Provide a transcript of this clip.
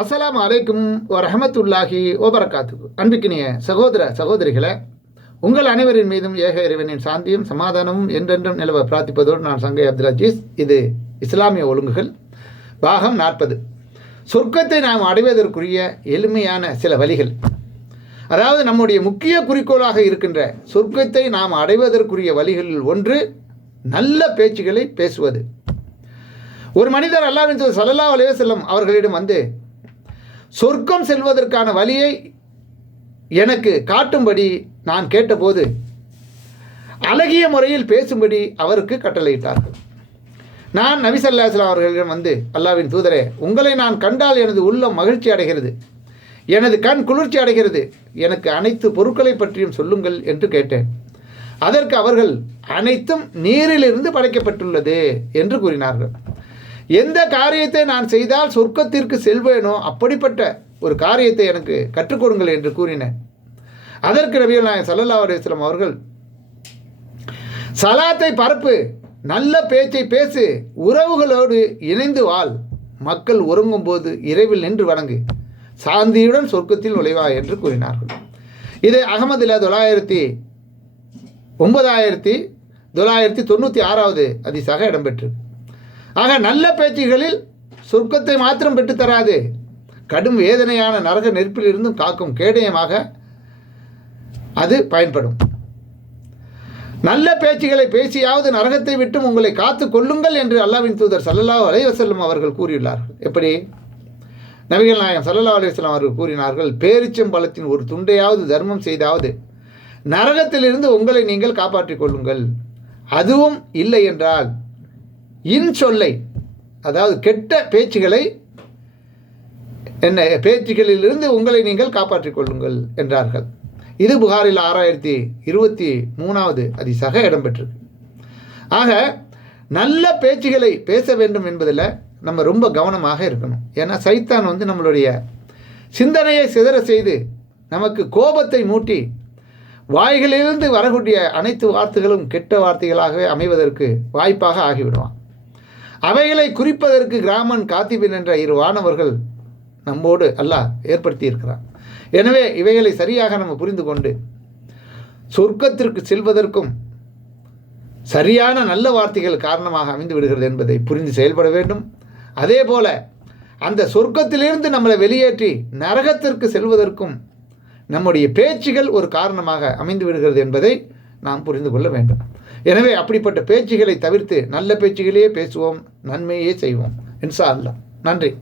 அஸ்லாம் அலைக்கும் வரஹமத்துல்லாஹி ஓபரகாத்து அன்பிக்கினிய சகோதர சகோதரிகளை உங்கள் அனைவரின் மீதும் ஏக இறைவனின் சாந்தியும் சமாதானமும் என்றென்றும் நிலவ பிரார்த்திப்பதோடு நான் சங்கை அப்துல் அஜீஸ். இது இஸ்லாமிய ஒழுங்குகள் பாகம் நாற்பது. சொர்க்கத்தை நாம் அடைவதற்குரிய எளிமையான சில வழிகள். அதாவது நம்முடைய முக்கிய குறிக்கோளாக இருக்கின்ற சொர்க்கத்தை நாம் அடைவதற்குரிய வழிகளில் ஒன்று நல்ல பேச்சுகளை பேசுவது. ஒரு மனிதர் அல்லாவின் தூதர் ஸல்லல்லாஹு அலைஹி அவர்களிடம் வந்து சொர்க்கம் செல்வதற்கான வழியை எனக்கு காட்டும்படி நான் கேட்டபோது அழகிய முறையில் பேசும்படி அவருக்கு கட்டளையிட்டார்கள். நான் நபிசல்லாஸ்லாம் அவர்களிடம் வந்து அல்லாவின் தூதரே உங்களை நான் கண்டால் எனது உள்ளம் மகிழ்ச்சி அடைகிறது எனது கண் குளிர்ச்சி அடைகிறது எனக்கு அனைத்து பொருட்களை பற்றியும் சொல்லுங்கள் என்று கேட்டேன். அதற்கு அவர்கள் அனைத்தும் நீரிலிருந்து படைக்கப்பட்டுள்ளது என்று கூறினார்கள். எந்த காரியத்தை நான் செய்தால் சொர்க்கத்திற்கு செல்வேனோ அப்படிப்பட்ட ஒரு காரியத்தை எனக்கு கற்றுக்கொடுங்கள் என்று கூறினேன். அதற்கு நபிகள் நாயகம் சல்லல்லா அலுவலம் அவர்கள் சலாத்தை பரப்பு நல்ல பேச்சை பேசு உறவுகளோடு இணைந்து வாழ். மக்கள் உறங்கும் போது இரவில் நின்று வணங்கு. சாந்தியுடன் சொர்க்கத்தில் நுழைவா என்று கூறினார்கள். இது அகமதுல தொள்ளாயிரத்தி ஒன்பதாயிரத்தி தொள்ளாயிரத்தி தொண்ணூற்றி ஆறாவது அதிசாக இடம்பெற்று ஆக நல்ல பேச்சுகளில் சொர்க்கத்தை மாத்திரம் பெற்றுத்தராது. கடும் வேதனையான நரக நெருப்பிலிருந்தும் காக்கும் கேடயமாக அது பயன்படும். நல்ல பேச்சுகளை பேசியாவது நரகத்தை விட்டும் உங்களை காத்து கொள்ளுங்கள் என்று அல்லாவின் தூதர் சல்லல்லா அலைவசல்லம் அவர்கள் கூறியுள்ளார்கள். எப்படி? நபிகள் நாயகம் சல்லல்லா அலைவசல்லம் அவர்கள் கூறினார்கள் பேரிச்சம்பழத்தின் ஒரு துண்டையாவது தர்மம் செய்தாவது நரகத்திலிருந்து உங்களை நீங்கள் காப்பாற்றிக் கொள்ளுங்கள். அதுவும் இல்லை என்றால் இன்சொல்லை அதாவது கெட்ட பேச்சுகளை என்ன பேச்சுகளிலிருந்து உங்களை நீங்கள் காப்பாற்றிக் கொள்ளுங்கள் என்றார்கள். இது புகாரில் ஆறாயிரத்தி இருபத்தி மூணாவது அதிசாக இடம்பெற்றிருக்கு. ஆக நல்ல பேச்சுகளை பேச வேண்டும் என்பதில் நம்ம ரொம்ப கவனமாக இருக்கணும். ஏன்னா சைத்தான் வந்து நம்மளுடைய சிந்தனையை சிதற செய்து நமக்கு கோபத்தை மூட்டி வாய்களிலிருந்து வரக்கூடிய அனைத்து வார்த்தைகளும் கெட்ட வார்த்தைகளாகவே அமைவதற்கு வாய்ப்பாக ஆகிவிடுவான். அவைகளை குறிப்பதற்கு கிராமன் காத்திபின் என்ற இரு வானவர்கள் நம்மோடு அல்லாஹ் ஏற்படுத்தியிருக்கிறான் எனவே இவைகளை சரியாக நம்ம புரிந்து கொண்டு சொர்க்கத்திற்கு செல்வதற்கும் சரியான நல்ல வார்த்தைகள் காரணமாக அமைந்து விடுகிறது என்பதை புரிந்து செயல்பட வேண்டும். அதே போல அந்த சொர்க்கத்திலிருந்து நம்மளை வெளியேற்றி நரகத்திற்கு செல்வதற்கும் நம்முடைய பேச்சுகள் ஒரு காரணமாக அமைந்து விடுகிறது என்பதை நாம் புரிந்து கொள்ள வேண்டும். எனவே அப்படிப்பட்ட பேச்சுகளை தவிர்த்து நல்ல பேச்சுகளையே பேசுவோம் நன்மையே செய்வோம். இன்ஷா அல்லாஹ். நன்றி.